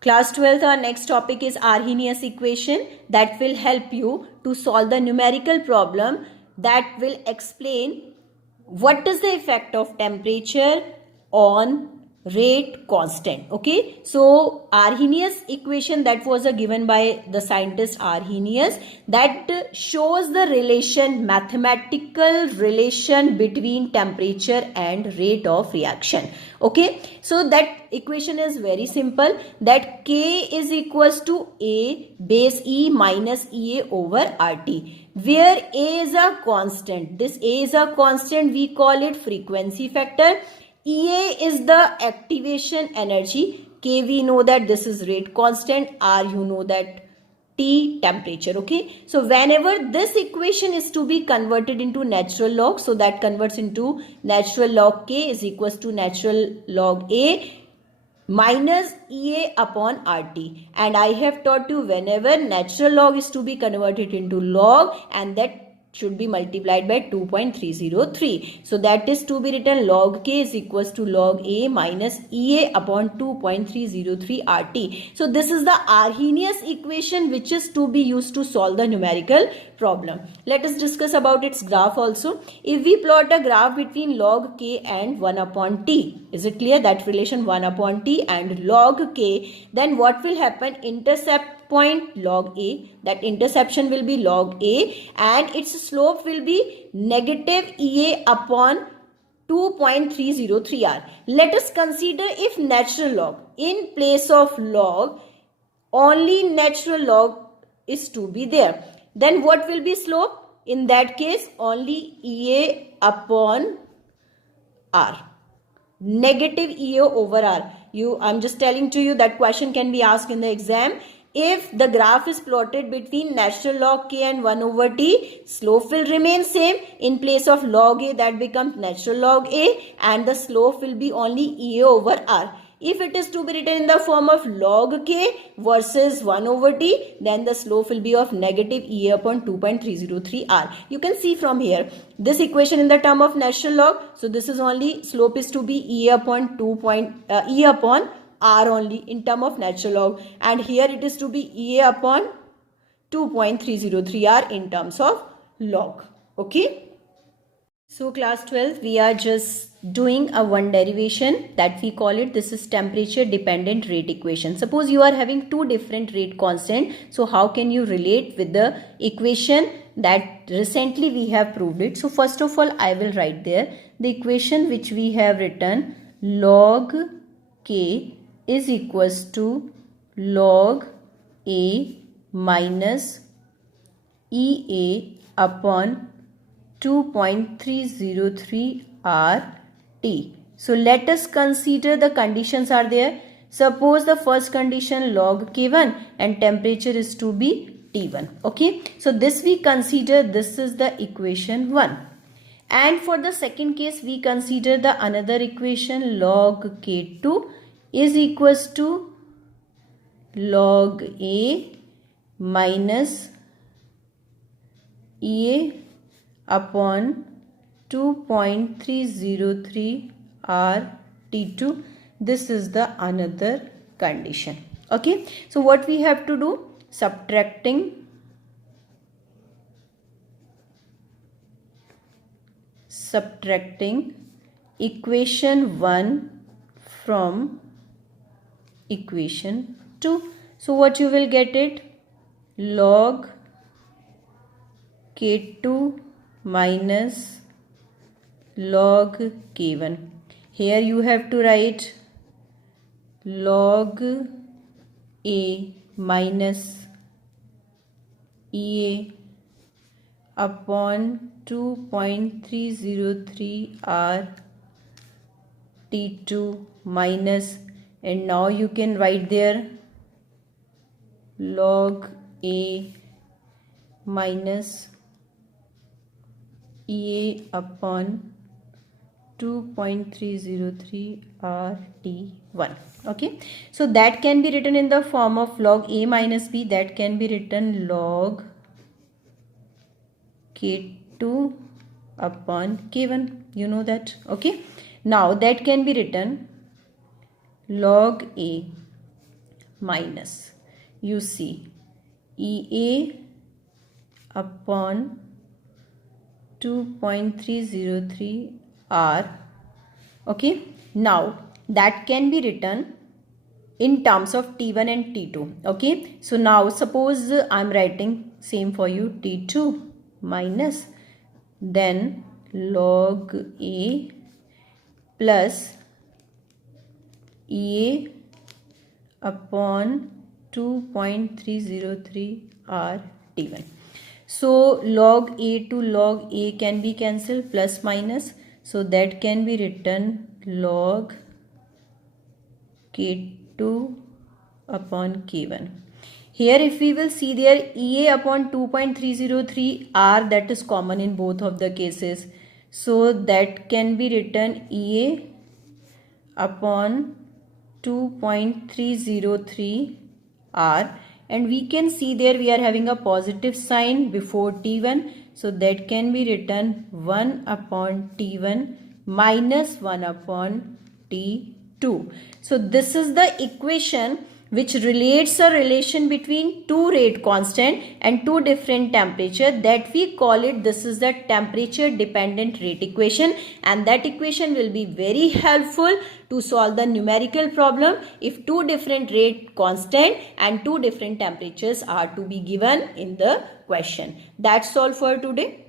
Class 12th, our next topic is Arrhenius equation that will help you to solve the numerical problem that will explain what is the effect of temperature on rate constant. Okay, so Arrhenius equation that was given by the scientist Arrhenius, that shows the relation, mathematical relation between temperature and rate of reaction. Okay, so that equation is very simple, that K is equals to A base E minus EA over RT, where A is a constant. This A is a constant, we call it frequency factor. EA is the activation energy. K, we know that this is rate constant. R, you know that T, temperature. Okay, so whenever this equation is to be converted into natural log, so that converts into natural log K is equals to natural log A minus EA upon RT. And I have taught you whenever natural log is to be converted into log, and that should be multiplied by 2.303. So that is to be written log K is equals to log A minus EA upon 2.303 RT. So this is the Arrhenius equation which is to be used to solve the numerical problem. Let us discuss about its graph also. If we plot a graph between log K and 1 upon T, is it clear that relation 1 upon T and log K, then what will happen? Intercept point log A, that interception will be log A, and its slope will be negative EA upon 2.303 R. Let us consider if natural log, in place of log, only natural log is to be there. Then what will be slope? In that case, only EA upon R. Negative EA over R. I'm just telling to you that question can be asked in the exam. If the graph is plotted between natural log K and 1 over T, slope will remain same. In place of log A, that becomes natural log A, and the slope will be only EA over R. If it is to be written in the form of log K versus 1 over T, then the slope will be of negative EA upon 2.303 R. You can see from here, this equation in the term of natural log, so this is only, slope is to be EA upon E upon R only in term of natural log, and here it is to be EA upon 2.303 R in terms of log. Okay. So class 12, we are just doing a one derivation that we call it, this is temperature dependent rate equation. Suppose you are having two different rate constant, so how can you relate with the equation that recently we have proved it? So first of all, I will write there the equation which we have written, log K is equals to log A minus EA upon 2.303 RT. So let us consider the conditions are there. Suppose the first condition log K1 and temperature is to be T1. Okay, so this we consider, this is the equation 1. And for the second case, we consider the another equation, log K2 is equals to log A minus EA upon 2.303 RT2. This is the another condition. Okay, so what we have to do? Subtracting equation 1 from equation 2. So what you will get it? Log K2 minus log K1. Here you have to write log A minus EA upon 2.303 RT2 minus, and now you can write there log A minus EA upon 2.303 RT1. Okay, so that can be written in the form of log A minus B, that can be written log K2 upon K1, you know that. Okay, now that can be written log A minus, you see, EA upon 2.303 R. Okay, now that can be written in terms of T1 and T2. Okay, so now suppose I'm writing same for you, T2 minus then log A plus EA upon 2.303 R T1. So log A to log A can be cancelled, plus minus, so that can be written log K2 upon K1. Here if we will see there, EA upon 2.303 R, that is common in both of the cases. So that can be written EA upon 2.303 R, and we can see there we are having a positive sign before T1. So that can be written 1 upon T1 minus 1 upon T2. So this is the equation which relates a relation between two rate constant and two different temperature, that we call it, this is the temperature dependent rate equation, and that equation will be very helpful to solve the numerical problem if two different rate constant and two different temperatures are to be given in the question. That's all for today.